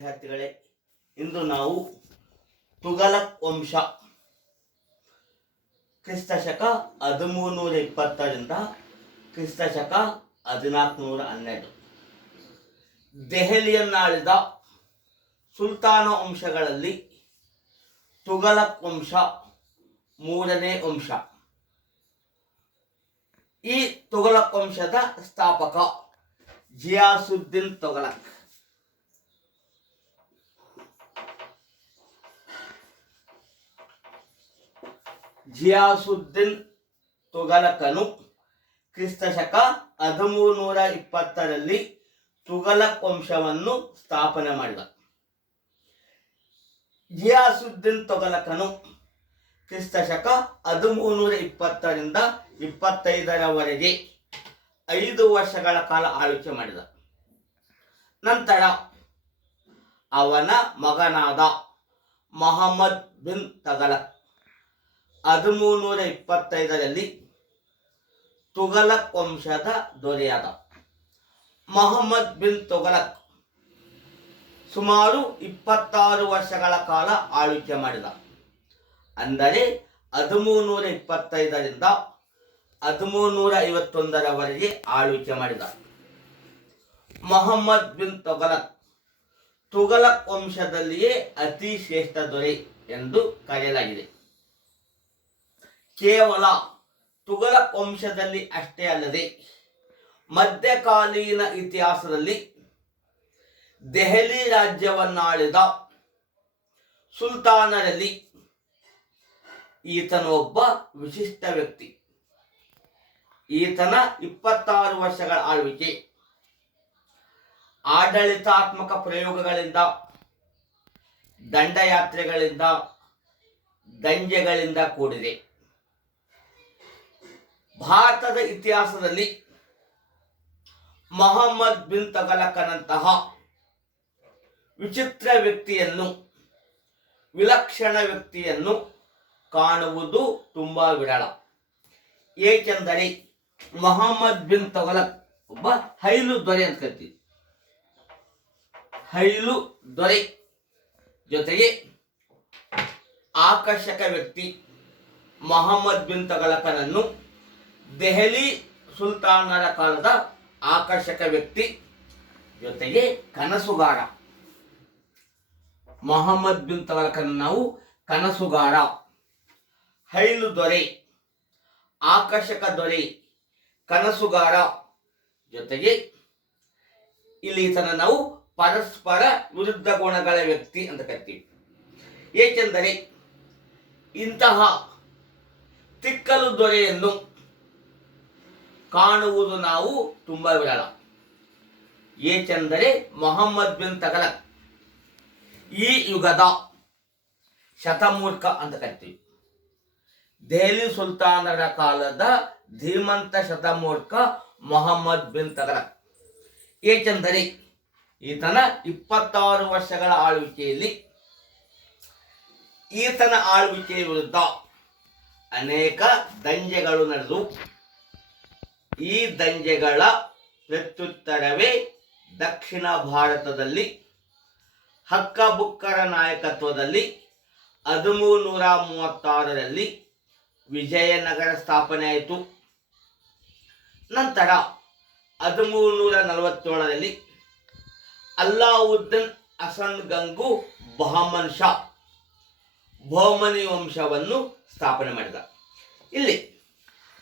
ವಿದ್ಯಾರ್ಥಿಗಳೇ, ಇಂದು ನಾವು ತುಘಲಕ್ ವಂಶ ಕ್ರಿಸ್ತಶಕ 1320ರಿಂದ ಕ್ರಿಸ್ತಶಕ 1412 ದೆಹಲಿಯನ್ನಾಳಿದ ಸುಲ್ತಾನ ವಂಶಗಳಲ್ಲಿ ತುಘಲಕ್ ವಂಶ ಮೂರನೇ ವಂಶ. ಈ ತುಘಲಕ್ ವಂಶದ ಸ್ಥಾಪಕ ಜಿಯಾಸುದ್ದೀನ್ ತುಘಲಕ್. ಜಿಯಾಸುದ್ದೀನ್ ತುಘಲಕನು ಕ್ರಿಸ್ತಶಕ 1320ರಲ್ಲಿ ತುಘಲಕ್ ವಂಶವನ್ನು ಸ್ಥಾಪನೆ ಮಾಡಿದ. ಜಿಯಾಸುದ್ದೀನ್ ತುಘಲಕನು ಕ್ರಿಸ್ತಶಕ 1320ರಿಂದ 25ರವರೆಗೆ 5 ವರ್ಷಗಳ ಕಾಲ ಆಳ್ವಿಕೆ ಮಾಡಿದ. ನಂತರ ಅವನ ಮಗನಾದ ಮೊಹಮ್ಮದ್ ಬಿನ್ ತುಘಲಕ್ 1325ರಲ್ಲಿ ತುಘಲಕ್ ವಂಶದ ದೊರೆಯಾದ. ಮೊಹಮ್ಮದ್ ಬಿನ್ ತುಘಲಕ್ ಸುಮಾರು 26 ವರ್ಷಗಳ ಕಾಲ ಆಳ್ವಿಕೆ ಮಾಡಿದ. ಅಂದರೆ 1325ರಿಂದ 1351ರವರೆಗೆ ಆಳ್ವಿಕೆ ಮಾಡಿದ. ಮೊಹಮ್ಮದ್ ಬಿನ್ ತುಘಲಕ್ ತುಘಲಕ್ ವಂಶದಲ್ಲಿಯೇ ಅತಿ ಶ್ರೇಷ್ಠ ದೊರೆ ಎಂದು ಕರೆಯಲಾಗಿದೆ. ಕೇವಲ ತುಘಲಕ್ ವಂಶದಲ್ಲಿ ಅಷ್ಟೇ ಅಲ್ಲದೆ ಮಧ್ಯಕಾಲೀನ ಇತಿಹಾಸದಲ್ಲಿ ದೆಹಲಿ ರಾಜ್ಯವನ್ನಾಳಿದ ಸುಲ್ತಾನರಲ್ಲಿ ಈತನು ಒಬ್ಬ ವಿಶಿಷ್ಟ ವ್ಯಕ್ತಿ. ಈತನ 26 ವರ್ಷಗಳ ಆಳ್ವಿಕೆ ಆಡಳಿತಾತ್ಮಕ ಪ್ರಯೋಗಗಳಿಂದ, ದಂಡಯಾತ್ರೆಗಳಿಂದ, ದಂಗೆಗಳಿಂದ ಕೂಡಿದೆ. ಭಾರತದ ಇತಿಹಾಸದಲ್ಲಿ ಮೊಹಮ್ಮದ್ ಬಿನ್ ತುಘಲಕನಂತಹ ವಿಚಿತ್ರ ವ್ಯಕ್ತಿಯನ್ನು, ವಿಲಕ್ಷಣ ವ್ಯಕ್ತಿಯನ್ನು ಕಾಣುವುದು ತುಂಬಾ ವಿರಳ. ಏಕೆಂದರೆ ಮೊಹಮ್ಮದ್ ಬಿನ್ ತುಘಲಕ್ ಒಬ್ಬ ಹೈಲು ದೊರೆ ಅಂತ ಕರಿತೀವಿ. ಹೈಲು ದೊರೆ ಜೊತೆಗೆ ಆಕರ್ಷಕ ವ್ಯಕ್ತಿ. ಮೊಹಮ್ಮದ್ ಬಿನ್ ತುಘಲಕನನ್ನು ದೆಹಲಿ ಸುಲ್ತಾನರ ಕಾಲದ ಆಕರ್ಷಕ ವ್ಯಕ್ತಿ ಜೊತೆಗೆ ಕನಸುಗಾರ. ಮೊಹಮ್ಮದ್ ಬಿನ್ ತುಘಲಕನ ನಾವು ಕನಸುಗಾರ, ಹೈಲು ದೊರೆ, ಆಕರ್ಷಕ ದೊರೆ, ಕನಸುಗಾರ ಜೊತೆಗೆ ಇಲ್ಲಿ ಈತನ ನಾವು ಪರಸ್ಪರ ವಿರುದ್ಧ ಗುಣಗಳ ವ್ಯಕ್ತಿ ಅಂತ ಕರಿತೀವಿ. ಏಕೆಂದರೆ ಇಂತಹ ತಿಕ್ಕಲು ದೊರೆಯನ್ನು ಕಾಣುವುದು ನಾವು ತುಂಬಾ ವಿರಳ. ಏಕೆಂದರೆ ಮೊಹಮ್ಮದ್ ಬಿನ್ ತುಘಲಕ್ ಈ ಯುಗದ ಶತಮೂರ್ಖ ಅಂತ ಕರಿತೀವಿ. ದೆಹಲಿ ಸುಲ್ತಾನರ ಕಾಲದ ಧೀಮಂತ ಶತಮೂರ್ಖ ಮೊಹಮ್ಮದ್ ಬಿನ್ ತುಘಲಕ್. ಏಕೆಂದರೆ ಈತನ 26 ವರ್ಷಗಳ ಆಳ್ವಿಕೆಯಲ್ಲಿ ಈತನ ಆಳ್ವಿಕೆಯ ವಿರುದ್ಧ ಅನೇಕ ದಂಗೆಗಳು ನಡೆದು ಈ ದಂಗೆಗಳ ಪ್ರತ್ಯುತ್ತರವೇ ದಕ್ಷಿಣ ಭಾರತದಲ್ಲಿ ಹಕ್ಕಬುಕ್ಕರ ನಾಯಕತ್ವದಲ್ಲಿ 1336ರಲ್ಲಿ ವಿಜಯನಗರ ಸ್ಥಾಪನೆ ಆಯಿತು. ನಂತರ 1347ರಲ್ಲಿ ಅಲ್ಲಾವುದ್ದೀನ್ ಹಸನ್ ಗಂಗು ಬಹಮನ್ ಶಾ ಬಹುಮನಿ ವಂಶವನ್ನು ಸ್ಥಾಪನೆ ಮಾಡಿದ. ಇಲ್ಲಿ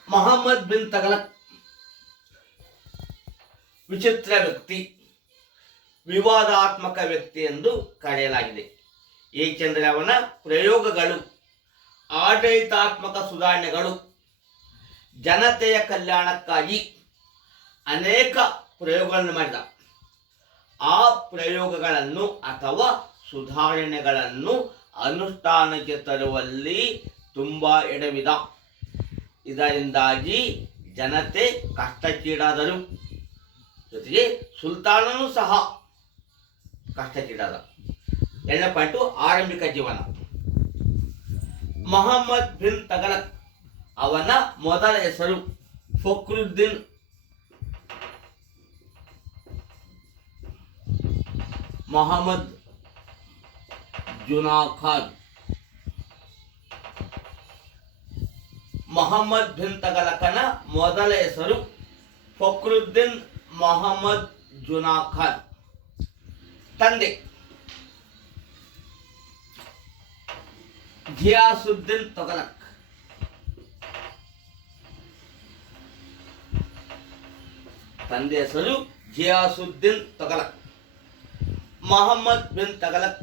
ಮೊಹಮ್ಮದ್ ಬಿನ್ ತುಘಲಕ್ ವಿಚಿತ್ರ ವ್ಯಕ್ತಿ, ವಿವಾದಾತ್ಮಕ ವ್ಯಕ್ತಿ ಎಂದು ಕರೆಯಲಾಗಿದೆ. ಏಕೆಂದರೆ ಅವನ ಪ್ರಯೋಗಗಳು, ಆಡಳಿತಾತ್ಮಕ ಸುಧಾರಣೆಗಳು, ಜನತೆಯ ಕಲ್ಯಾಣಕ್ಕಾಗಿ ಅನೇಕ ಪ್ರಯೋಗಗಳನ್ನು ಮಾಡಿದ. ಆ ಪ್ರಯೋಗಗಳನ್ನು ಅಥವಾ ಸುಧಾರಣೆಗಳನ್ನು ಅನುಷ್ಠಾನಕ್ಕೆ ತರುವಲ್ಲಿ ತುಂಬಾ ಎಡವಿದ. ಇದರಿಂದಾಗಿ ಜನತೆ ಕಷ್ಟಕ್ಕೀಡಾದರು. ಜೊತೆಗೆ ಸುಲ್ತಾನನು ಸಹ ಕಷ್ಟಕ್ಕೀಡಾದ. 2ನೇ ಪಾಯಿಂಟು ಆರಂಭಿಕ ಜೀವನ. ಮೊಹಮ್ಮದ್ ಬಿನ್ ತುಘಲಕ್ ಅವನ ಮೊದಲ ಹೆಸರು ಫಕ್ರುದ್ದೀನ್ ಮೊಹಮ್ಮದ್ ಜುನಾ ಖಾನ್. ಮೊಹಮ್ಮದ್ ಬಿನ್ ತಗಲಕನ ಮೊದಲ ಹೆಸರು ಫಕ್ರುದ್ದೀನ್ ಮೊಹಮ್ಮದ್ ಜುನಾ ಖಾನ್. ತಂದೆ ಜಿಯಾಸುದ್ದೀನ್ ತೊಗಲಕ್. ತಂದೆ ಹೆಸರು ಜಿಯಾಸುದ್ದೀನ್ ತೊಗಲಕ್. ಮೊಹಮ್ಮದ್ ಬಿನ್ ತಗಲಕ್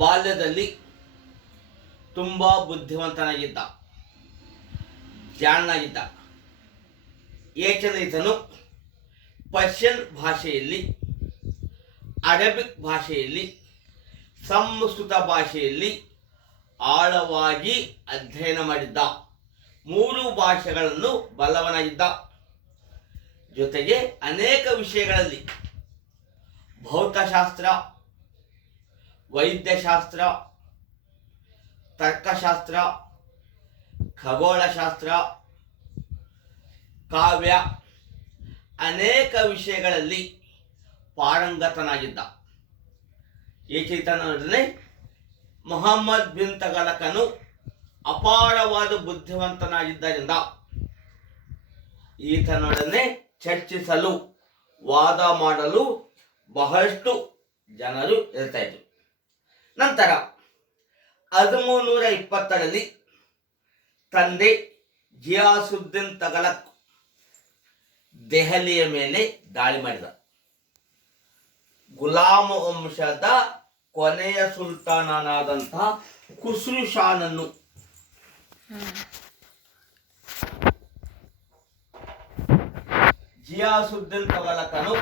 ಬಾಲ್ಯದಲ್ಲಿ ತುಂಬಾ ಬುದ್ಧಿವಂತನಾಗಿದ್ದ, ಜಾಣನಾಗಿದ್ದ. ಏಕೆಂದರೆ ಈತನು ಪರ್ಷಿಯನ್ ಭಾಷೆಯಲ್ಲಿ, ಅರಬಿಕ್ ಭಾಷೆಯಲ್ಲಿ, ಸಂಸ್ಕೃತ ಭಾಷೆಯಲ್ಲಿ ಆಳವಾಗಿ ಅಧ್ಯಯನ ಮಾಡಿದ್ದ. 3 ಭಾಷೆಗಳನ್ನು ಬಲ್ಲವನಾಗಿದ್ದ. ಜೊತೆಗೆ ಅನೇಕ ವಿಷಯಗಳಲ್ಲಿ ಭೌತಶಾಸ್ತ್ರ, ವೈದ್ಯಶಾಸ್ತ್ರ, ತರ್ಕಶಾಸ್ತ್ರ, ಖಗೋಳಶಾಸ್ತ್ರ, ಕಾವ್ಯ, ಅನೇಕ ವಿಷಯಗಳಲ್ಲಿ ಪಾರಂಗತನಾಗಿದ್ದ. ಏಕೀತನೊಡನೆ ಮೊಹಮ್ಮದ್ ಬಿನ್ ತಗಲಕನು ಅಪಾರವಾದ ಬುದ್ಧಿವಂತನಾಗಿದ್ದರಿಂದ ಈತನೊಡನೆ ಚರ್ಚಿಸಲು, ವಾದ ಮಾಡಲು ಬಹಳಷ್ಟು ಜನರು ಇರ್ತಾ ಇದ್ರು. ನಂತರ 1320ರಲ್ಲಿ ತಂದೆ ಜಿಯಾಸುದ್ದೀನ್ ತಗಲಕ್ ದೆಹಲಿಯ ಮೇಲೆ ದಾಳಿ ಮಾಡಿದ. ಗುಲಾಮ ವಂಶದ ಕೊನೆಯ ಸುಲ್ತಾನನಾದಂತಹ ಖುಸ್ರು ಶಾನನ್ನು ಜಿಯಾಸುದ್ದೀನ್ ತಗಲಕನು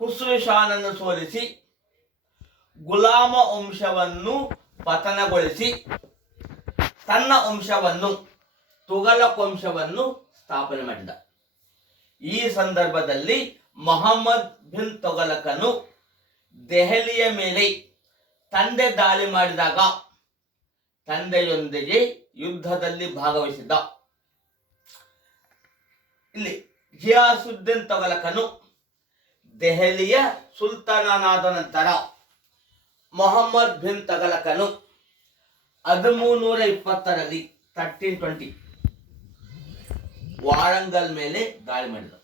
ಖುಸ್ರು ಶಾನನ್ನು ಸೋಲಿಸಿ ಗುಲಾಮ ವಂಶವನ್ನು ಪತನಗೊಳಿಸಿ ತನ್ನ ವಂಶವನ್ನು, ತುಘಲಕ್ ವಂಶವನ್ನು ಸ್ಥಾಪನೆ ಮಾಡಿದ. ಈ ಸಂದರ್ಭದಲ್ಲಿ ಮೊಹಮ್ಮದ್ ಬಿನ್ ತುಘಲಕನು ದೆಹಲಿಯ ಮೇಲೆ ತಂದೆ ದಾಳಿ ಮಾಡಿದಾಗ ತಂದೆಯೊಂದಿಗೆ ಯುದ್ಧದಲ್ಲಿ ಭಾಗವಹಿಸಿದ್ದ. ಇಲ್ಲಿ ಜಿಯಾಸುದ್ದೀನ್ ತುಘಲಕನು ದೆಹಲಿಯ ಸುಲ್ತಾನನಾದ ನಂತರ ಮೊಹಮ್ಮದ್ ಬಿನ್ ತುಘಲಕನು 1320ರಲ್ಲಿ 1320 ವಾರಂಗಲ್ ಮೇಲೆ ದಾಳಿ ಮಾಡಿದ.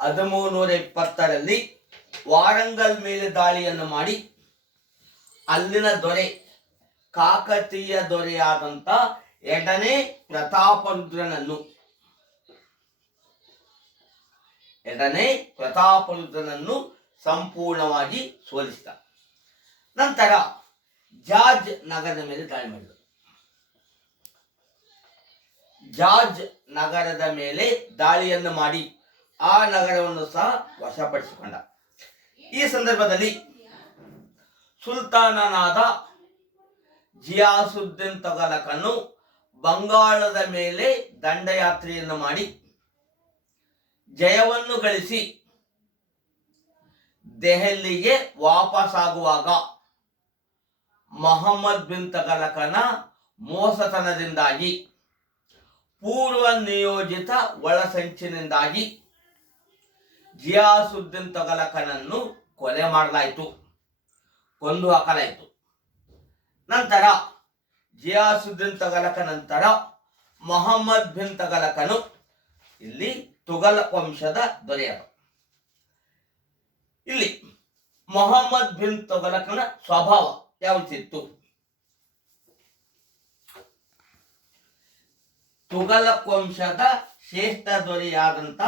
1320ರಲ್ಲಿ ವಾರಂಗಲ್ ಮೇಲೆ ದಾಳಿಯನ್ನು ಮಾಡಿ ಅಲ್ಲಿನ ದೊರೆ, ಕಾಕತೀಯ ದೊರೆಯಾದಂತ 2ನೇ ಪ್ರತಾಪರುದ್ರನನ್ನು ಸಂಪೂರ್ಣವಾಗಿ ಸೋಲಿಸಿದ. ನಂತರ ಜಾಜ್ ನಗರದ ಮೇಲೆ ದಾಳಿ ಮಾಡಿದ. ಜಾಜ್ ನಗರದ ಮೇಲೆ ದಾಳಿಯನ್ನು ಮಾಡಿ ಆ ನಗರವನ್ನು ಸಹ ವಶಪಡಿಸಿಕೊಂಡ. ಈ ಸಂದರ್ಭದಲ್ಲಿ ಸುಲ್ತಾನನಾದ ಜಿಯಾಸುದ್ದೀನ್ ತುಘಲಕನು ಬಂಗಾಳದ ಮೇಲೆ ದಂಡಯಾತ್ರೆಯನ್ನು ಮಾಡಿ ಜಯವನ್ನು ಗಳಿಸಿ ದೆಹಲಿಗೆ ವಾಪಸ್ಸಾಗುವಾಗ ಮೊಹಮ್ಮದ್ ಬಿನ್ ತುಘಲಕನ ಮೋಸತನದಿಂದಾಗಿ, ಪೂರ್ವ ನಿಯೋಜಿತ ಒಳಸಂಚಿನಿಂದಾಗಿ ಜಿಯಾಸುದ್ದೀನ್ ತುಘಲಕನನ್ನು ಕೊಲೆ ಮಾಡಲಾಯಿತು, ಕೊಂದು ಹಾಕಲಾಯಿತು. ನಂತರ ಜಿಯಾಸುದ್ದೀನ್ ತುಘಲಕ ನಂತರ ಮೊಹಮ್ಮದ್ ಬಿನ್ ತುಘಲಕನು ಇಲ್ಲಿ ತುಘಲಕ್ ವಂಶದ ದೊರೆಯರು. ಇಲ್ಲಿ ಮೊಹಮ್ಮದ್ ಬಿನ್ ತುಘಲಕನ ಸ್ವಭಾವ ಯಾವತ್ತಿತ್ತು? ತುಘಲಕ್ ವಂಶದ ಶ್ರೇಷ್ಠ ದೊರೆಯಾದಂತ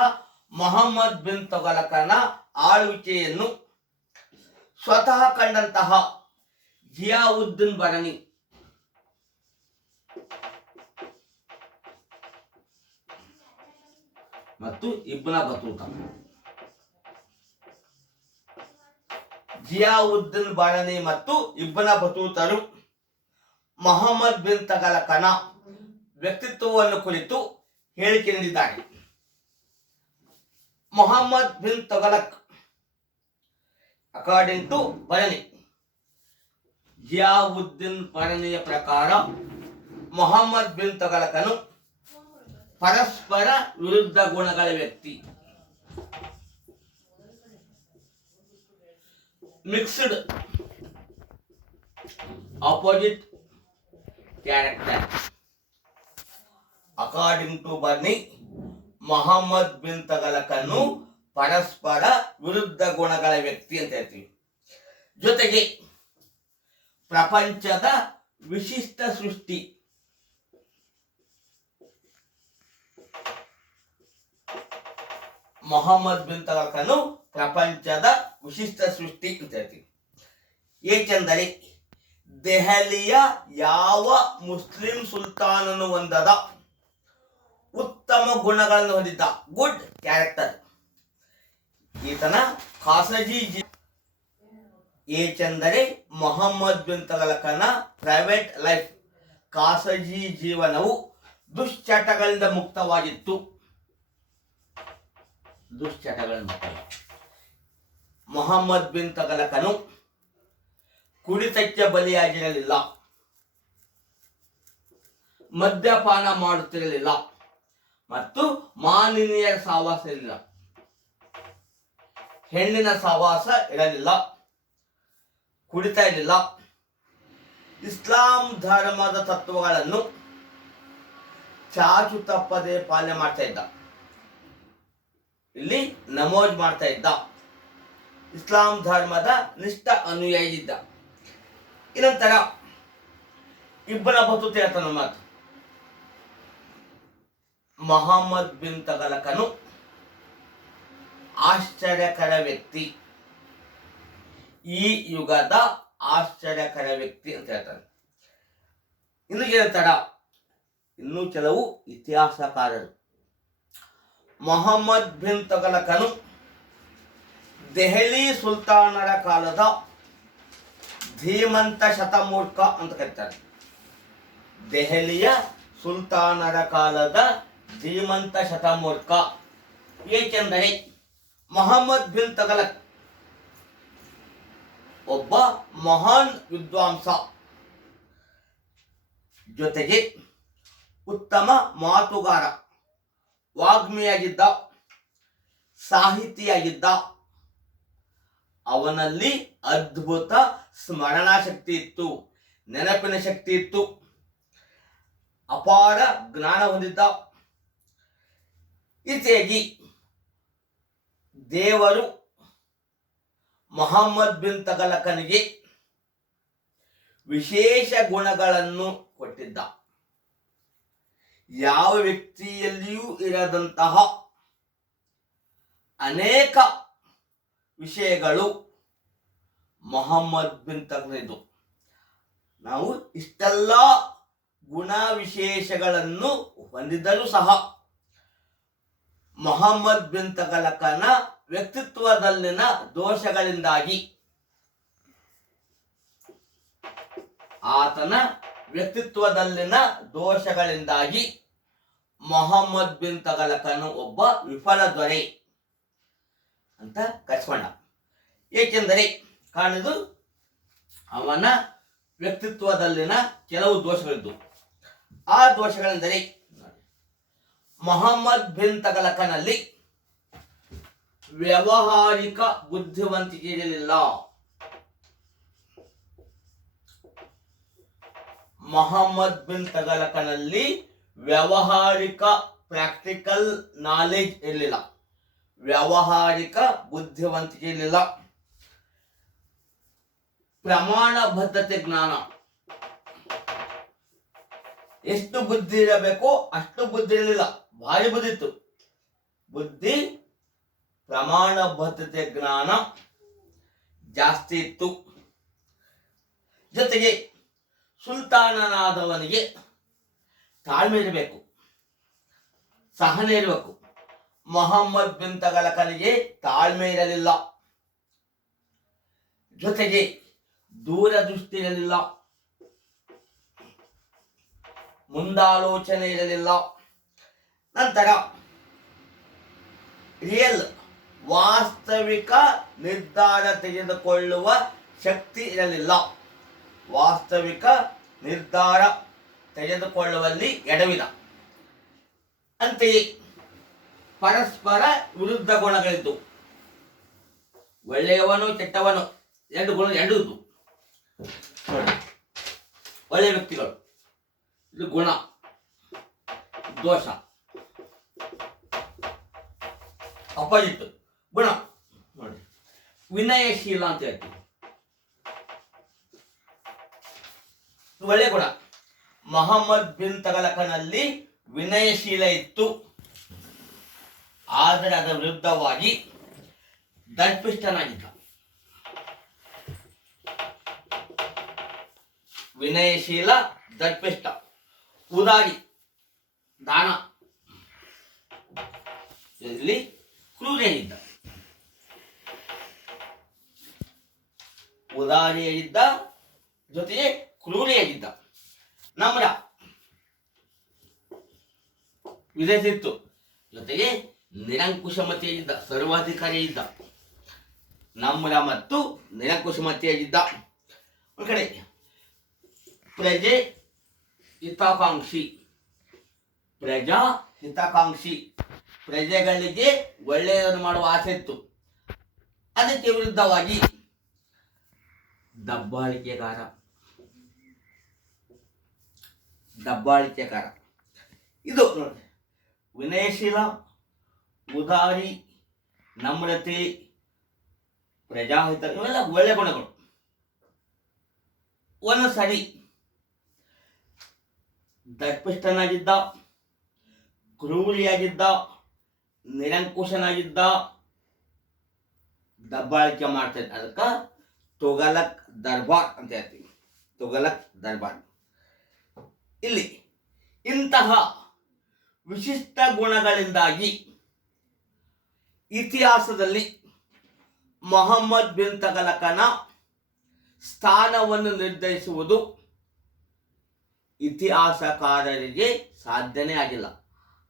ಮೊಹಮ್ಮದ್ ಬಿನ್ ತುಘಲಕನ ಆಳ್ವಿಕೆಯನ್ನು ಸ್ವತಃ ಕಂಡಂತಹ ಜಿಯಾವುದ್ದೀನ್ ಬರನಿ ಮತ್ತು ಇಬ್ನ ಬತೂತ, ಜಿಯಾವುದ್ದೀನ್ ಬರನಿ ಮತ್ತು ಇಬ್ನ ಬತೂತರು ಮೊಹಮ್ಮದ್ ಬಿನ್ ತುಘಲಕನ ವ್ಯಕ್ತಿತ್ವವನ್ನು ಕುರಿತು ಹೇಳಿಕೆ ನೀಡಿದ್ದಾರೆ. ಮೊಹಮ್ಮದ್ ಬಿನ್ ತುಘಲಕ್ ಅಕಾರ್ಡಿಂಗ್ ಟು ಬರನಿ, ಜಿಯಾವುದ್ದೀನ್ ಬರನಿಯ ಪ್ರಕಾರ ಮೊಹಮ್ಮದ್ ಬಿನ್ ತುಘಲಕನು ಪರಸ್ಪರ ವಿರುದ್ಧ ಗುಣಗಳ ವ್ಯಕ್ತಿ. Mixed opposite character. According to Barni, Mohammed bin ತಗಲಕನು ಪರಸ್ಪರ ವಿರುದ್ಧ ಗುಣಗಳ ವ್ಯಕ್ತಿ ಅಂತ ಹೇಳ್ತೀವಿ. ಜೊತೆಗೆ ಪ್ರಪಂಚದ ವಿಶಿಷ್ಟ ಸೃಷ್ಟಿ. ಮೊಹಮ್ಮದ್ ಬಿನ್ ತಗಲಕನು ಪ್ರಪಂಚದ ವಿಶಿಷ್ಟ ಸೃಷ್ಟಿ ಅಂತ ಹೇಳ್ತೀವಿ. ಏಕೆಂದರೆ ದೆಹಲಿಯ ಯಾವ ಮುಸ್ಲಿಂ ಸುಲ್ತಾನನು ಹೊಂದದ ಉತ್ತಮ ಗುಣಗಳನ್ನು ಹೊಂದಿದ್ದ, ಗುಡ್ ಕ್ಯಾರೆಕ್ಟರ್, ಈತನ ಖಾಸಗಿ ಏಕೆಂದರೆ ಮೊಹಮ್ಮದ್ ಬಿನ್ ತಗಲಕನ ಪ್ರೈವೇಟ್ ಲೈಫ್, ಖಾಸಗಿ ಜೀವನವು ದುಶ್ಚಟಗಳಿಂದ ಮುಕ್ತವಾಗಿತ್ತು. ಮೊಹಮ್ಮದ್ ಬಿನ್ ತಗಲಕನು ಕುಡಿತಕ್ಕೆ ಬಲಿಯಾಗಿರಲಿಲ್ಲ, ಮದ್ಯಪಾನ ಮಾಡುತ್ತಿರಲಿಲ್ಲ ಮತ್ತು ಮಾಲಿನ್ಯರ ಸಹವಾಸ ಇರಲಿಲ್ಲ, ಹೆಣ್ಣಿನ ಸಹವಾಸ ಇರಲಿಲ್ಲ, ಕುಡಿತಾ ಇರಲಿಲ್ಲ. ಇಸ್ಲಾಂ ಧರ್ಮದ ತತ್ವಗಳನ್ನು ಚಾಚು ತಪ್ಪದೆ ಪಾಲನೆ ಮಾಡ್ತಾ ಇದ್ದ. ಇಲ್ಲಿ ನಮಾಜ್ ಮಾಡ್ತಾ ಇದ್ದ, ಇಸ್ಲಾಂ ಧರ್ಮದ ನಿಷ್ಠ ಅನುಯಾಯಿ ಇದ್ದ. ಇನ್ನೊಂಥರ ಇಬ್ಬನ ಬತೂತ ಹೇಳ್ತಾನ ಮಾತು, ಮೊಹಮ್ಮದ್ ಬಿನ್ ತಗಲಕನು ಆಶ್ಚರ್ಯಕರ ವ್ಯಕ್ತಿ, ಈ ಯುಗದ ಆಶ್ಚರ್ಯಕರ ವ್ಯಕ್ತಿ ಅಂತ ಹೇಳ್ತಾನೆ. ಇನ್ನು ಹೇಳ್ತಾರ ಇನ್ನೂ ಕೆಲವು ಇತಿಹಾಸಕಾರರು, ಮೊಹಮ್ಮದ್ ಬಿನ್ ತಗಲಕನು ದೆಹಲಿ ಸುಲ್ತಾನರ ಕಾಲದ ಧೀಮಂತ ಶತಮೂರ್ಖ ಅಂತ ಕರೀತಾರೆ. ದೆಹಲಿಯ ಸುಲ್ತಾನರ ಕಾಲದ ಧೀಮಂತ ಶತಮೂರ್ಖ. ಏಕೆಂದರೆ ಮೊಹಮ್ಮದ್ ಬಿನ್ ತಗಲಕ್ ಒಬ್ಬ ಮಹಾನ್ ವಿದ್ವಾಂಸ, ಜೊತೆಗೆ ಉತ್ತಮ ಮಾತುಗಾರ, ವಾಗ್ಮಿಯಾಗಿದ್ದ, ಸಾಹಿತಿಯಾಗಿದ್ದ. ಅವನಲ್ಲಿ ಅದ್ಭುತ ಸ್ಮರಣಾ ಶಕ್ತಿ ಇತ್ತು, ನೆನಪಿನ ಶಕ್ತಿ ಇತ್ತು, ಅಪಾರ ಜ್ಞಾನ ಹೊಂದಿದ್ದ. ಇತ್ಯಾದಿ ದೇವರು ಮೊಹಮ್ಮದ್ ಬಿನ್ ತಗಲಕನಿಗೆ ವಿಶೇಷ ಗುಣಗಳನ್ನು ಕೊಟ್ಟಿದ್ದ. ಯಾವ ವ್ಯಕ್ತಿಯಲ್ಲಿಯೂ ಇರದಂತಹ ಅನೇಕ ವಿಷಯಗಳು ಮೊಹಮ್ಮದ್ ಬಿನ್ ತಗಲಕನಿದ್ದು. ನಾವು ಇಷ್ಟೆಲ್ಲ ಗುಣ ವಿಶೇಷಗಳನ್ನು ಹೊಂದಿದ್ದರೂ ಸಹ ಮೊಹಮ್ಮದ್ ಬಿನ್ ತಗಲಕನ ವ್ಯಕ್ತಿತ್ವದಲ್ಲಿನ ದೋಷಗಳಿಂದಾಗಿ, ಆತನ ವ್ಯಕ್ತಿತ್ವದಲ್ಲಿನ ದೋಷಗಳಿಂದಾಗಿ ಮೊಹಮ್ಮದ್ ಬಿನ್ ತಗಲಕನು ಒಬ್ಬ ವಿಫಲ ದೊರೆ ಅಂತ ಕರೆಸ್ಕೊಂಡ. ಏಕೆಂದರೆ ಕಾಣಿದು ಅವನ ವ್ಯಕ್ತಿತ್ವದಲ್ಲಿನ ಕೆಲವು ದೋಷಗಳಿದ್ದು. ಆ ದೋಷಗಳೆಂದರೆ ಮೊಹಮ್ಮದ್ ಬಿನ್ ತಗಲಕನಲ್ಲಿ ವ್ಯಾವಹಾರಿಕ ಬುದ್ಧಿವಂತಿಕೆ ಇರಲಿಲ್ಲ. ಮೊಹಮ್ಮದ್ ಬಿನ್ ತಗಲಕನಲ್ಲಿ ವ್ಯಾವಹಾರಿಕ ಪ್ರಾಕ್ಟಿಕಲ್ ನಾಲೆಜ್ ಇರಲಿಲ್ಲ, ವ್ಯಾವಹಾರಿಕ ಬುದ್ಧಿವಂತಿಕೆ ಇರಲಿಲ್ಲ. ಪ್ರಮಾಣ ಬದ್ಧತೆ ಜ್ಞಾನ, ಎಷ್ಟು ಬುದ್ಧಿ ಇರಬೇಕು ಅಷ್ಟು ಬುದ್ಧಿ ಇರಲಿಲ್ಲ, ಭಾರಿ ಬುದ್ಧಿ ಇತ್ತು. ಬುದ್ಧಿ, ಪ್ರಮಾಣ ಬದ್ಧತೆ ಜ್ಞಾನ ಜಾಸ್ತಿ ಇತ್ತು. ಜೊತೆಗೆ ಸುಲ್ತಾನನಾದವನಿಗೆ ತಾಳ್ಮೆ ಇರಬೇಕು, ಸಹನೆ ಇರಬೇಕು. ಮೊಹಮ್ಮದ್ ಬಿನ್ ತಗಲಕನಿಗೆ ತಾಳ್ಮೆ ಇರಲಿಲ್ಲ, ಜೊತೆಗೆ ದೂರದೃಷ್ಟಿ ಇರಲಿಲ್ಲ, ಮುಂದಾಲೋಚನೆ ಇರಲಿಲ್ಲ. ನಂತರ ರಿಯಲ್ ವಾಸ್ತವಿಕ ನಿರ್ಧಾರ ತೆಗೆದುಕೊಳ್ಳುವ ಶಕ್ತಿ ಇರಲಿಲ್ಲ, ವಾಸ್ತವಿಕ ನಿರ್ಧಾರ ತೆಗೆದುಕೊಳ್ಳುವಲ್ಲಿ ಎಡವಿದ. ಅಂತೆಯೇ ಪರಸ್ಪರ ವಿರುದ್ಧ ಗುಣಗಳಿದ್ದು, ಒಳ್ಳೆಯವನು ಕೆಟ್ಟವನು, ಎರಡು ಗುಣ ಎರಡು ಇದ್ದು ನೋಡಿ, ಒಳ್ಳೆಯ ವ್ಯಕ್ತಿಗಳು. ಇದು ಗುಣ, ದೋಷ, ಅಪೋಸಿಟ್ ಗುಣ ನೋಡಿ. ವಿನಯಶೀಲ ಅಂತ ಹೇಳ್ತೀವಿ, ಒಳ್ಳೆಯ ಗುಣ. ಮೊಹಮ್ಮದ್ ಬಿನ್ ತಗಲಕನಲ್ಲಿ ವಿನಯಶೀಲ ಇತ್ತು, ಆದರೆ ಅದರ ವಿರುದ್ಧವಾಗಿ ದರ್ಪಿಷ್ಟನಾಗಿದ್ದ. ವಿನಯಶೀಲ, ದರ್ಪಿಷ್ಟ, ಉದಾರಿ, ದಾನ, ಇಲ್ಲಿ ಕ್ರೂರಿಯಾಗಿದ್ದ. ಉದಾರಿಯಾಗಿದ್ದ ಜೊತೆಗೆ ಕ್ರೂರಿಯಾಗಿದ್ದ. ನಮ್ರ ವಿಧೇಯತಿತ್ತು, ಜೊತೆಗೆ ನಿರಂಕುಶಮತಿಯಾಗಿದ್ದ, ಸರ್ವಾಧಿಕಾರಿಯಾಗಿದ್ದ. ನಮ್ರ ಮತ್ತು ನಿರಂಕುಶಮತಿಯಾಗಿದ್ದ. ಒಂದು ಕಡೆ ಪ್ರಜೆ ಹಿತಾಕಾಂಕ್ಷಿ, ಪ್ರಜಾ ಹಿತಾಕಾಂಕ್ಷಿ, ಪ್ರಜೆಗಳಿಗೆ ಒಳ್ಳೆಯದನ್ನು ಮಾಡುವ ಆಸೆ ಇತ್ತು. ಅದಕ್ಕೆ ವಿರುದ್ಧವಾಗಿ ದಬ್ಬಾಳಿಕೆಗಾರ, ದಬ್ಬಾಳಿಕೆಗಾರ. ಇದು ನೋಡಿ, ವಿನಯಶೀಲ, ಉದಾರಿ, ನಮ್ರತೆ, ಪ್ರಜಾಹಿತ, ಇವೆಲ್ಲ ಒಳ್ಳೆ ಗುಣಗಳು. ಒಂದು ಸರಿ ದರ್ಪಿಷ್ಟನಾಗಿದ್ದ, ಕ್ರೂರಿಯಾಗಿದ್ದ, ನಿರಂಕುಶನಾಗಿದ್ದ, ದಬ್ಬಾಳಿಕೆ ಮಾಡ್ತಾ ಇದ್ದ. ಅದಕ್ಕೆ ತುಘಲಕ್ ದರ್ಬಾರ್ ಅಂತ ಹೇಳ್ತೀವಿ, ತುಘಲಕ್ ದರ್ಬಾರ್. ಇಲ್ಲಿ ಇಂತಹ ವಿಶಿಷ್ಟ ಗುಣಗಳಿಂದಾಗಿ ಇತಿಹಾಸದಲ್ಲಿ ಮೊಹಮ್ಮದ್ ಬಿನ್ ತಗಲಕನ ಸ್ಥಾನವನ್ನು ನಿರ್ಧರಿಸುವುದು ಇತಿಹಾಸಕಾರರಿಗೆ ಸಾಧ್ಯನೇ ಆಗಿಲ್ಲ.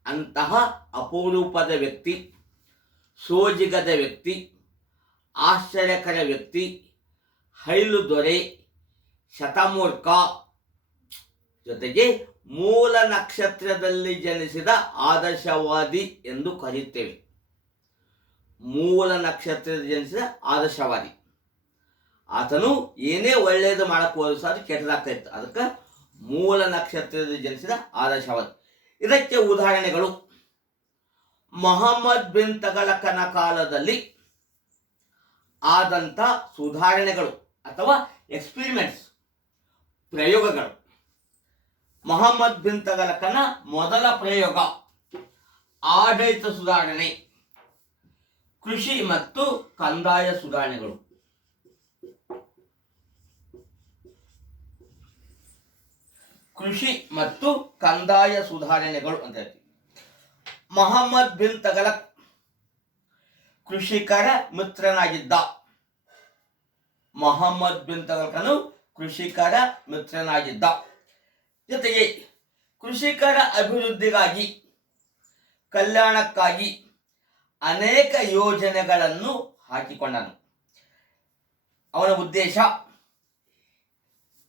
ಅಂತಹ ಅಪರೂಪದ ವ್ಯಕ್ತಿ, ಸೋಜಿಗದ ವ್ಯಕ್ತಿ, ಆಶ್ಚರ್ಯಕರ ವ್ಯಕ್ತಿ, ಹೈಲು ದೊರೆ, ಶತಮೂರ್ಖ, ಜೊತೆಗೆ ಮೂಲ ನಕ್ಷತ್ರದಲ್ಲಿ ಜನಿಸಿದ ಆದರ್ಶವಾದಿ ಎಂದು ಕರೆಯುತ್ತೇವೆ. ಮೂಲ ನಕ್ಷತ್ರದಲ್ಲಿ ಜನಿಸಿದ ಆದರ್ಶವಾದಿ. ಆತನು ಏನೇ ಒಳ್ಳೆಯದು ಮಾಡಕ್ಕೆ ಹೋದ್ರು ಸಹ ಅದು ಕೆಟ್ಟದಾಗ್ತಾ ಇತ್ತು. ಅದಕ್ಕೆ ಮೂಲ ನಕ್ಷತ್ರದಲ್ಲಿ ಜನಿಸಿದ ಆದರ್ಶವಾದಿ. ಇದಕ್ಕೆ ಉದಾಹರಣೆಗಳು ಮೊಹಮ್ಮದ್ ಬಿನ್ ತಗಲಕನ ಕಾಲದಲ್ಲಿ ಆದಂಥ ಸುಧಾರಣೆಗಳು ಅಥವಾ ಎಕ್ಸ್ಪೆರಿಮೆಂಟ್ಸ್, ಪ್ರಯೋಗಗಳು. ಮೊಹಮ್ಮದ್ ಬಿನ್ ತಗಲಕನ ಮೊದಲ ಪ್ರಯೋಗ ಆಡಳಿತ ಸುಧಾರಣೆ, ಕೃಷಿ ಮತ್ತು ಕಂದಾಯ ಸುಧಾರಣೆಗಳು. ಕೃಷಿ ಮತ್ತು ಕಂದಾಯ ಸುಧಾರಣೆಗಳು ಅಂತ ಹೇಳ್ತೀವಿ. ಮೊಹಮ್ಮದ್ ಬಿನ್ ತಗಲಕ್ ಕೃಷಿಕರ ಮಿತ್ರನಾಗಿದ್ದ. ಮೊಹಮ್ಮದ್ ಬಿನ್ ತಗಲಕನು ಕೃಷಿಕರ ಮಿತ್ರನಾಗಿದ್ದ. ಜೊತೆಗೆ ಕೃಷಿಕರ ಅಭಿವೃದ್ಧಿಗಾಗಿ, ಕಲ್ಯಾಣಕ್ಕಾಗಿ ಅನೇಕ ಯೋಜನೆಗಳನ್ನು ಹಾಕಿಕೊಂಡನು. ಅವನ ಉದ್ದೇಶ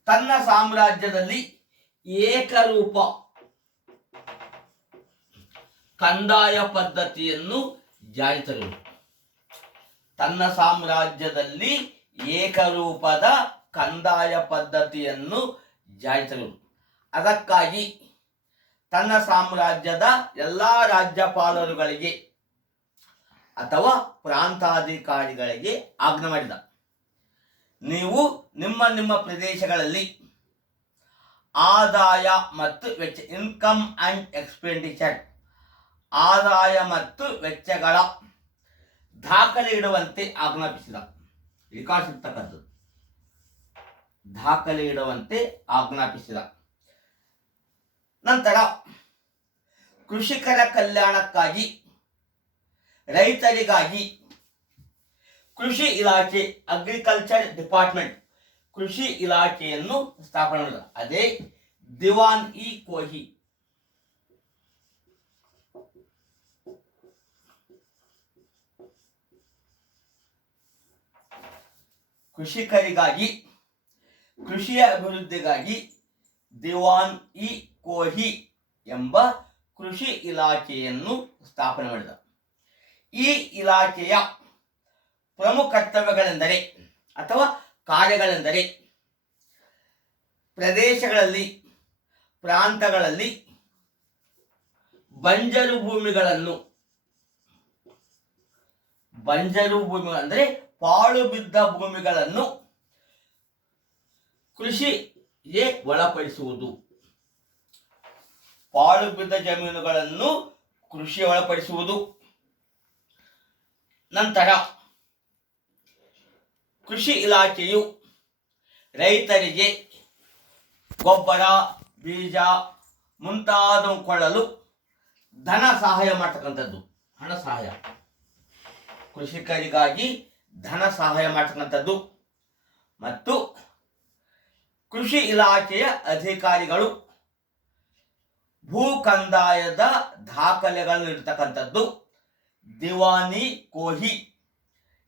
ತನ್ನ ಸಾಮ್ರಾಜ್ಯದಲ್ಲಿ ಏಕರೂಪ ಕಂದಾಯ ಪದ್ಧತಿಯನ್ನು ಜಾರಿ ತರುವುದು. ತನ್ನ ಸಾಮ್ರಾಜ್ಯದಲ್ಲಿ ಏಕರೂಪದ ಕಂದಾಯ ಪದ್ಧತಿಯನ್ನು ಜಾರಿ ತರುವುದು. ಅದಕ್ಕಾಗಿ ತನ್ನ ಸಾಮ್ರಾಜ್ಯದ ಎಲ್ಲ ರಾಜ್ಯಪಾಲರುಗಳಿಗೆ ಅಥವಾ ಪ್ರಾಂತಾಧಿಕಾರಿಗಳಿಗೆ ಆಜ್ಞೆ ಮಾಡಿದ, ನೀವು ನಿಮ್ಮ ನಿಮ್ಮ ಪ್ರದೇಶಗಳಲ್ಲಿ ಆದಾಯ ಮತ್ತು ವೆಚ್ಚ, ಇನ್ಕಮ್ ಅಂಡ್ ಎಕ್ಸ್ಪೆಂಡಿಚರ್, ಆದಾಯ ಮತ್ತು ವೆಚ್ಚಗಳ ದಾಖಲೆ ಇಡುವಂತೆ ಆಜ್ಞಾಪಿಸಿದ. ರಿಕಾರ್ಡ್ಸ್ ಇರ್ತಕ್ಕಂಥದ್ದು, ದಾಖಲೆ ಇಡುವಂತೆ ಆಜ್ಞಾಪಿಸಿದ. ನಂತರ ಕೃಷಿಕರ ಕಲ್ಯಾಣಕ್ಕಾಗಿ, ರೈತರಿಗಾಗಿ ಕೃಷಿ ಇಲಾಖೆ, ಅಗ್ರಿಕಲ್ಚರ್ ಡಿಪಾರ್ಟ್ಮೆಂಟ್, ಕೃಷಿ ಇಲಾಖೆಯನ್ನು ಸ್ಥಾಪನೆ ಮಾಡಿದ. ಅದೇ ದಿವಾನ್ ಇ ಕೋಹಿ. ಕೃಷಿಕರಿಗಾಗಿ, ಕೃಷಿಯ ಅಭಿವೃದ್ಧಿಗಾಗಿ ದಿವಾನ್ ಇ ಕೋಹಿ ಎಂಬ ಕೃಷಿ ಇಲಾಖೆಯನ್ನು ಸ್ಥಾಪನೆ ಮಾಡಿದ. ಈ ಇಲಾಖೆಯ ಪ್ರಮುಖ ಕರ್ತವ್ಯಗಳೆಂದರೆ ಅಥವಾ ಕಾರ್ಯಗಳೆಂದರೆ ಪ್ರದೇಶಗಳಲ್ಲಿ, ಪ್ರಾಂತಗಳಲ್ಲಿ ಬಂಜರು ಭೂಮಿಗಳನ್ನು, ಅಂದರೆ ಪಾಳು ಬಿದ್ದ ಭೂಮಿಗಳನ್ನು ಕೃಷಿಗೆ ಒಳಪಡಿಸುವುದು. ಪಾಳು ಬಿದ್ದ ಜಮೀನುಗಳನ್ನು ಕೃಷಿ ಒಳಪಡಿಸುವುದು. ನಂತರ ಕೃಷಿ ಇಲಾಖೆಯು ರೈತರಿಗೆ ಗೊಬ್ಬರ, ಬೀಜ ಮುಂತಾದವು ಕೊಳ್ಳಲು ಧನ ಸಹಾಯ ಮಾಡ್ತಕ್ಕಂಥದ್ದು. ಹಣ ಸಹಾಯ, ಕೃಷಿಕರಿಗಾಗಿ ಧನ ಸಹಾಯ ಮಾಡ್ತಕ್ಕಂಥದ್ದು. ಮತ್ತು ಕೃಷಿ ಇಲಾಖೆಯ ಅಧಿಕಾರಿಗಳು ಭೂ ಕಂದಾಯದ ದಾಖಲೆಗಳನ್ನು ಇರ್ತಕ್ಕಂಥದ್ದು ದಿವಾನಿ ಕೋಹಿ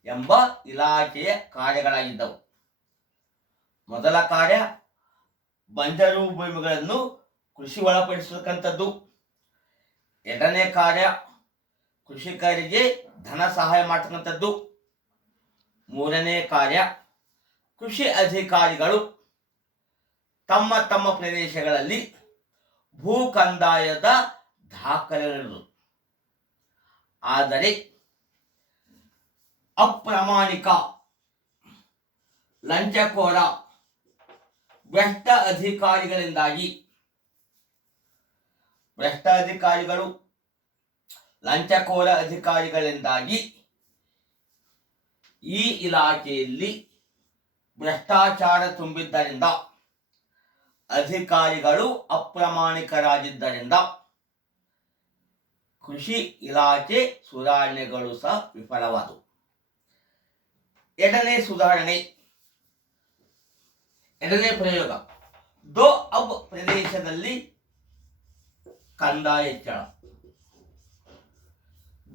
ಎಂಬ ಇಲಾಖೆಯ ಕಾರ್ಯಗಳಾಗಿದ್ದವು. ಮೊದಲ ಕಾರ್ಯ ಬಂಜರು ಭೂಮಿಗಳನ್ನು ಕೃಷಿ ಒಳಪಡಿಸತಕ್ಕಂಥದ್ದು. ಎರಡನೇ ಕಾರ್ಯ ಕೃಷಿಕರಿಗೆ ಧನ ಸಹಾಯ ಮಾಡ್ತಕ್ಕಂಥದ್ದು. ಮೂರನೇ ಕಾರ್ಯ ಕೃಷಿ ಅಧಿಕಾರಿಗಳು ತಮ್ಮ ತಮ್ಮ ಪ್ರದೇಶಗಳಲ್ಲಿ ಭೂ ಕಂದಾಯದ ದಾಖಲೆಗಳು. ಆದರೆ ಅಪ್ರಾಮಾಣಿಕ, ಲಂಚಕೋರ, ಭ್ರಷ್ಟ ಅಧಿಕಾರಿಗಳಿಂದಾಗಿ, ಲಂಚಕೋರ ಅಧಿಕಾರಿಗಳಿಂದಾಗಿ ಈ ಇಲಾಖೆಯಲ್ಲಿ ಭ್ರಷ್ಟಾಚಾರ ತುಂಬಿದ್ದರಿಂದ, ಅಧಿಕಾರಿಗಳು ಅಪ್ರಾಮಾಣಿಕರಾಗಿದ್ದರಿಂದ ಕೃಷಿ ಇಲಾಖೆ ಸುಧಾರಣೆಗಳು ಸಹ ವಿಫಲವಾದವು. ಎರಡನೇ ಸುಧಾರಣೆ, ಎರಡನೇ ಪ್ರಯೋಗ, ದೋ ಅಬ್ ಪ್ರದೇಶದಲ್ಲಿ ಕಂದಾಯ ಹೆಚ್ಚಳ.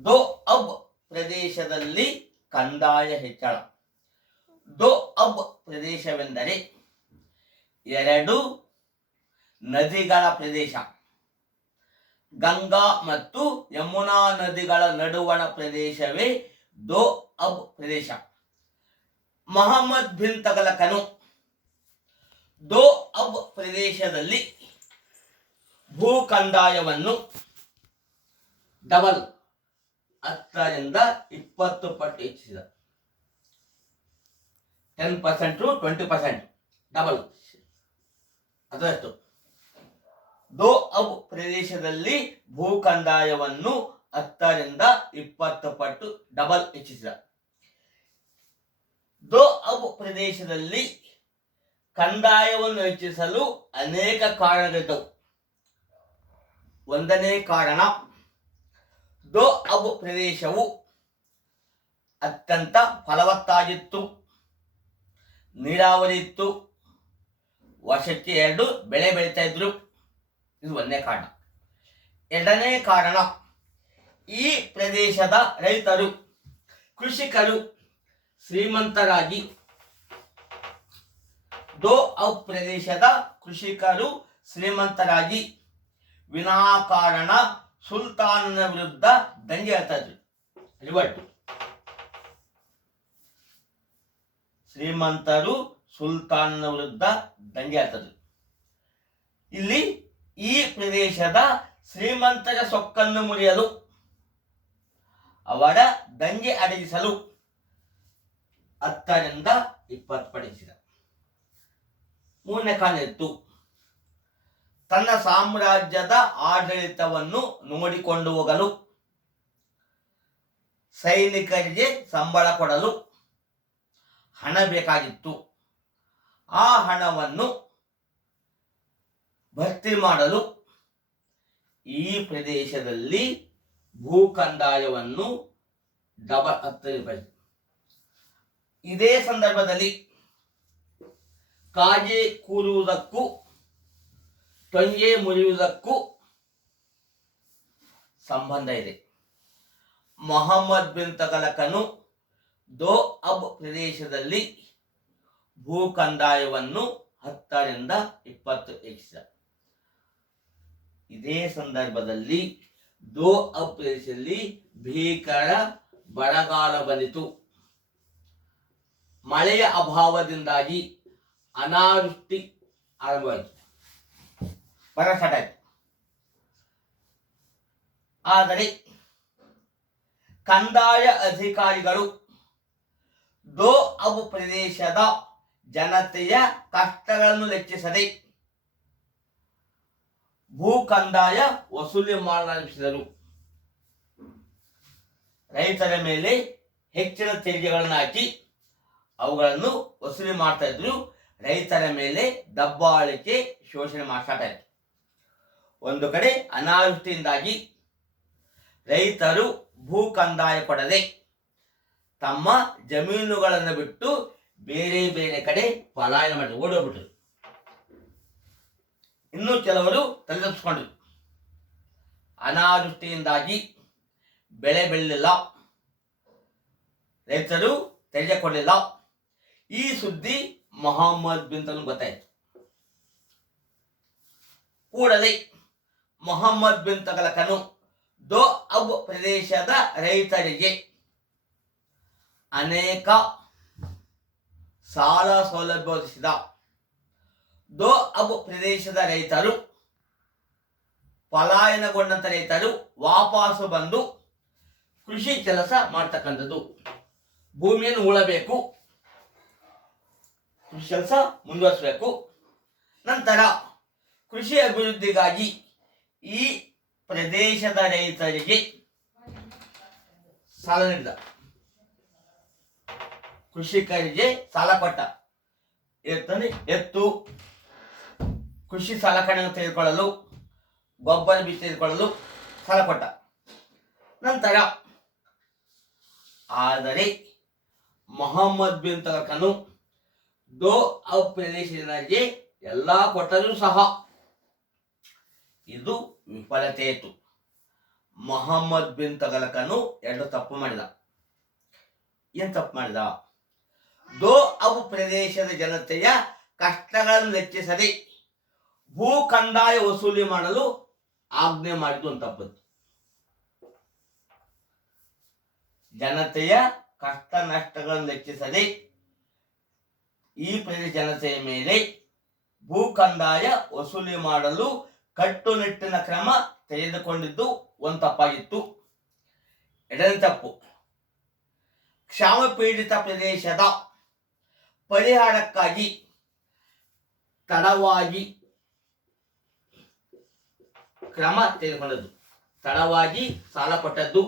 ದೋ ಅಬ್ ಪ್ರದೇಶದಲ್ಲಿ ಕಂದಾಯ ಹೆಚ್ಚಳ. ದೋ ಅಬ್ ಪ್ರದೇಶವೆಂದರೆ ಎರಡು ನದಿಗಳ ಪ್ರದೇಶ. ಗಂಗಾ ಮತ್ತು ಯಮುನಾ ನದಿಗಳ ನಡುವಣ ಪ್ರದೇಶವೇ ದೋ ಅಬ್ ಪ್ರದೇಶ. ಮೊಹಮ್ಮದ್ ಬಿನ್ ತಗಲಕನು ದೋ ಅಬ್ ಪ್ರದೇಶದಲ್ಲಿ ಭೂ ಕಂದಾಯವನ್ನು ಡಬಲ್ 10ರಿಂದ 20 ಪಟ್ಟು ಹೆಚ್ಚಿಸಿದ. 10% to 20%, ಡಬಲ್. ಅದಷ್ಟು ದೋ ಅಬ್ ಪ್ರದೇಶದಲ್ಲಿ ಭೂ ಕಂದಾಯವನ್ನು 10ರಿಂದ 20 ಪಟ್ಟು ಡಬಲ್ ಹೆಚ್ಚಿಸಿದ. ದೋ ಅಬ್ ಪ್ರದೇಶದಲ್ಲಿ ಕಂದಾಯವನ್ನು ಹೆಚ್ಚಿಸಲು ಅನೇಕ ಕಾರಣಗಳಿದ್ದವು. ಒಂದನೇ ಕಾರಣ, ದೋ ಅಬ್ ಪ್ರದೇಶವು ಅತ್ಯಂತ ಫಲವತ್ತಾಗಿತ್ತು, ನೀರಾವರಿ ಇತ್ತು, ವರ್ಷಕ್ಕೆ 2 ಬೆಳೆ ಬೆಳೀತಾ ಇದ್ರು. ಇದು ಒಂದನೇ ಕಾರಣ. ಎರಡನೇ ಕಾರಣ, ಈ ಪ್ರದೇಶದ ರೈತರು, ಕೃಷಿಕರು ಶ್ರೀಮಂತರಾಗಿ, ದೋ ಅಬ್ ಪ್ರದೇಶದ ಕೃಷಿಕರು ಶ್ರೀಮಂತರಾಗಿ ವಿನಾಕಾರಣ ಸುಲ್ತಾನನ ವಿರುದ್ಧ ದಂಗೆ ಹೇಳ್ತಾ ಇದ್ರು. ರಿವರ್ಟ್. ಶ್ರೀಮಂತರು ಸುಲ್ತಾನನ ವಿರುದ್ಧ ದಂಗೆ ಹೇಳ್ತದ್ರು. ಇಲ್ಲಿ ಈ ಪ್ರದೇಶದ ಶ್ರೀಮಂತರ ಸೊಕ್ಕನ್ನು ಮುರಿಯಲು, ಅವರ ದಂಗೆ ಅಡಗಿಸಲು 10ರಿಂದ 20 ಪಡಿಸಿದ. ಮೂರನೇ ಕಾರಣ ಇತ್ತು, ತನ್ನ ಸಾಮ್ರಾಜ್ಯದ ಆಡಳಿತವನ್ನು ನೋಡಿಕೊಂಡು ಹೋಗಲು, ಸೈನಿಕರಿಗೆ ಸಂಬಳ ಕೊಡಲು ಹಣ ಬೇಕಾಗಿತ್ತು. ಆ ಹಣವನ್ನು ಭರ್ತಿ ಮಾಡಲು ಈ ಪ್ರದೇಶದಲ್ಲಿ ಭೂ ಕಂದಾಯವನ್ನು ಡಬಲ್ 10 ರೂಪಾಯಿ. ಇದೇ ಸಂದರ್ಭದಲ್ಲಿ ಕಾಗೆ ಕೂರುವುದಕ್ಕೂ ಟೊಂಗೆ ಮುರಿಯುವುದಕ್ಕೂ ಸಂಬಂಧ ಇದೆ. ಮೊಹಮ್ಮದ್ ಬಿನ್ ತಗಲಕನು ದೋ ಅಬ್ ಪ್ರದೇಶದಲ್ಲಿ ಭೂ ಕಂದಾಯವನ್ನು 10ರಿಂದ 20 ಹೆಚ್ಚಿಸಿದ. ಇದೇ ಸಂದರ್ಭದಲ್ಲಿ ದೋ ಅಬ್ ಪ್ರದೇಶದಲ್ಲಿ ಭೀಕರ ಬರಗಾಲ ಬಂದಿತು. ಮಳೆಯ ಅಭಾವದಿಂದಾಗಿ ಅನಾವೃಷ್ಟಿ ಆರಂಭವಾಯಿತು, ಬರ ಸ್ಟಾರ್ಟ್ ಆಯಿತು. ಆದರೆ ಕಂದಾಯ ಅಧಿಕಾರಿಗಳು ದೋ ಅಬು ಪ್ರದೇಶದ ಜನತೆಯ ಕಷ್ಟಗಳನ್ನು ಲೆಕ್ಕಿಸದೆ ಭೂ ಕಂದಾಯ ವಸೂಲಿ ಮಾಡಲಾರಂಭಿಸಿದರು. ರೈತರ ಮೇಲೆ ಹೆಚ್ಚಿನ ತೆರಿಗೆಗಳನ್ನು ಹಾಕಿ ಅವುಗಳನ್ನು ವಸೂಲಿ ಮಾಡ್ತಾ ಇದ್ರು. ರೈತರ ಮೇಲೆ ದಬ್ಬಾಳಿಕೆ, ಶೋಷಣೆ ಸ್ಟಾರ್ಟ್ ಆಯಿತು. ಒಂದು ಕಡೆ ಅನಾವೃಷ್ಟಿಯಿಂದಾಗಿ ರೈತರು ಭೂ ಕಂದಾಯ ಕೊಡದೆ ತಮ್ಮ ಜಮೀನುಗಳನ್ನು ಬಿಟ್ಟು ಬೇರೆ ಬೇರೆ ಕಡೆ ಪಲಾಯನ ಮಾಡಿ ಓಡೋಗ್ಬಿಟ್ರು. ಇನ್ನು ಕೆಲವರು ತಲೆದಪ್ಪಿಸ್ಕೊಂಡ್ರು. ಅನಾವೃಷ್ಟಿಯಿಂದಾಗಿ ಬೆಳೆ ಬೆಳೆಯಲಿಲ್ಲ, ರೈತರು ತೆರಿಗೆ ಕೊಡಲಿಲ್ಲ. ಈ ಸುದ್ದಿ ಮೊಹಮ್ಮದ್ ಬಿನ್ ತನಗೆ ಗೊತ್ತಾಯಿತು. ಕೂಡಲೇ ಮೊಹಮ್ಮದ್ ಬಿನ್ ತಗಲಕನು ದೋ ಅಬ್ ಪ್ರದೇಶದ ರೈತರಿಗೆ ಅನೇಕ ಸಾಲ ಸೌಲಭ್ಯ ಒದಗಿಸಿದ. ದೋ ಅಬ್ ಪ್ರದೇಶದ ರೈತರು, ಪಲಾಯನಗೊಂಡಂತ ರೈತರು ವಾಪಸ್ಸು ಬಂದು ಕೃಷಿ ಕೆಲಸ ಮಾಡ್ತಕ್ಕಂಥದ್ದು, ಭೂಮಿಯನ್ನು ಉಳಬೇಕು, ಕೃಷಿ ಕೆಲಸ ಮುಂದುವರಿಸಬೇಕು. ನಂತರ ಕೃಷಿ ಅಭಿವೃದ್ಧಿಗಾಗಿ ಈ ಪ್ರದೇಶದ ರೈತರಿಗೆ ಸಾಲ ನೀಡಿದ, ಕೃಷಿಕರಿಗೆ ಸಾಲ ಕೊಟ್ಟ. ಎತ್ತು ಕೃಷಿ ಸಲಕರಣೆ ತೆಗೆದುಕೊಳ್ಳಲು, ಗೊಬ್ಬರ ಬೀಜ ತೆಗೆದುಕೊಳ್ಳಲು ಸಾಲ ಕೊಟ್ಟ. ನಂತರ ಆದರೆ ಮೊಹಮ್ಮದ್ ಬಿನ್ ತಗಲಕನು ದೋ ಅಬ್ ಪ್ರದೇಶಕ್ಕೆ ಎಲ್ಲ ಕೊಟ್ಟರೂ ಸಹ ಇದು ವಿಫಲತೆ ಆಯಿತು. ಮೊಹಮ್ಮದ್ ಬಿನ್ ತಗಲಕನು ಎರಡು ತಪ್ಪು ಮಾಡಿದ. ಏನ್ ತಪ್ಪು ಮಾಡಿದ? ದೋ ಅಬ್ ಪ್ರದೇಶದ ಜನತೆಯ ಕಷ್ಟಗಳನ್ನು ಲೆಕ್ಕಿಸದೆ ಭೂ ಕಂದಾಯ ವಸೂಲಿ ಮಾಡಲು ಆಜ್ಞೆ ಮಾಡಿದ್ದು ಒಂದು ತಪ್ಪತ್ತು. ಜನತೆಯ ಕಷ್ಟ ನಷ್ಟಗಳನ್ನು ಲೆಕ್ಕಿಸದೆ ಈ ಪ್ರದೇಶ ಜನತೆಯ ಮೇಲೆ ಭೂ ಕಂದಾಯ ವಸೂಲಿ ಮಾಡಲು ಕಟ್ಟುನಿಟ್ಟಿನ ಕ್ರಮ ತೆಗೆದುಕೊಂಡಿದ್ದು ಒಂದು ತಪ್ಪಾಗಿತ್ತು. ಎರಡನೇ ತಪ್ಪು, ಕ್ಷಾಮ ಪೀಡಿತ ಪ್ರದೇಶದ ಪರಿಹಾರಕ್ಕಾಗಿ ತಡವಾಗಿ ಕ್ರಮ ತೆಗೆದುಕೊಂಡದ್ದು, ತಡವಾಗಿ ಸಾಲ ಕೊಟ್ಟದ್ದು.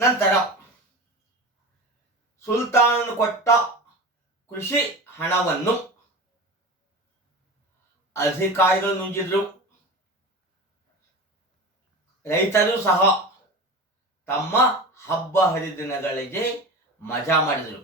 ನಂತರ ಸುಲ್ತಾನನು ಕೊಟ್ಟ ಕೃಷಿ ಹಣವನ್ನು ಅಧಿಕಾರಿಗಳು ನುಂಗಿದ್ರು. ರೈತರು ಸಹ ತಮ್ಮ ಹಬ್ಬ ಹರಿದಿನಗಳಿಗೆ ಮಜಾ ಮಾಡಿದರು.